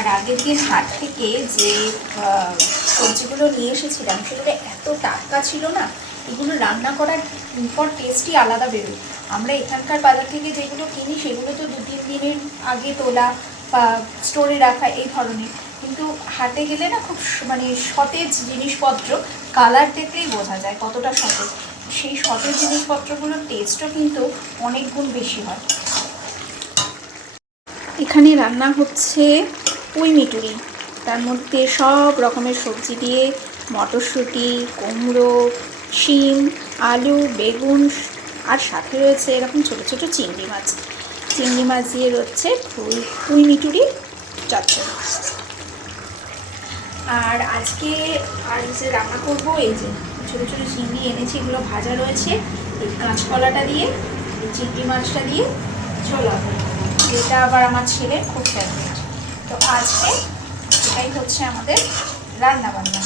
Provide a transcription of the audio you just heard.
আর আগের দিন হাট থেকে যে সবজিগুলো নিয়ে এসেছিলাম সেগুলো এত টাটকা ছিল না, এগুলো রান্না করার পর টেস্টই আলাদা বেরোয়। আমরা এখানকার বাজার থেকে যেগুলো কিনি সেগুলো তো 2-3 দিনের আগে তোলা বা স্টোরে রাখা এই ধরনের, কিন্তু হাটে গেলে না খুব মানে সতেজ জিনিসপত্র, কালার দেখলেই বোঝা যায় কতটা সতেজ। সেই সতেজ জিনিসপত্রগুলোর টেস্টও কিন্তু অনেক গুণ বেশি হয়। এখানে রান্না হচ্ছে পুঁই মিটুরি, তার মধ্যে সব রকমের সবজি দিয়ে মটরশুঁটি, কুমড়ো, শিম, আলু, বেগুন, আর সাথে রয়েছে এরকম ছোটো ছোটো চিংড়ি মাছ। চিংড়ি মাছ দিয়ে রয়েছে পুঁই মিটুরি চচ্চড়ি। আর আজকে আর যে রান্না করবো, এই যে ছোটো ছোটো চিংড়ি এনেছি, এগুলো ভাজা রয়েছে, এই কাঁচকলাটা দিয়ে, এই চিংড়ি মাছটা দিয়ে ছোলা, এটা আবার আমার ছেলের খুব ফেভারিট। তো আজকে এটাই হচ্ছে আমাদের রান্না বান্না।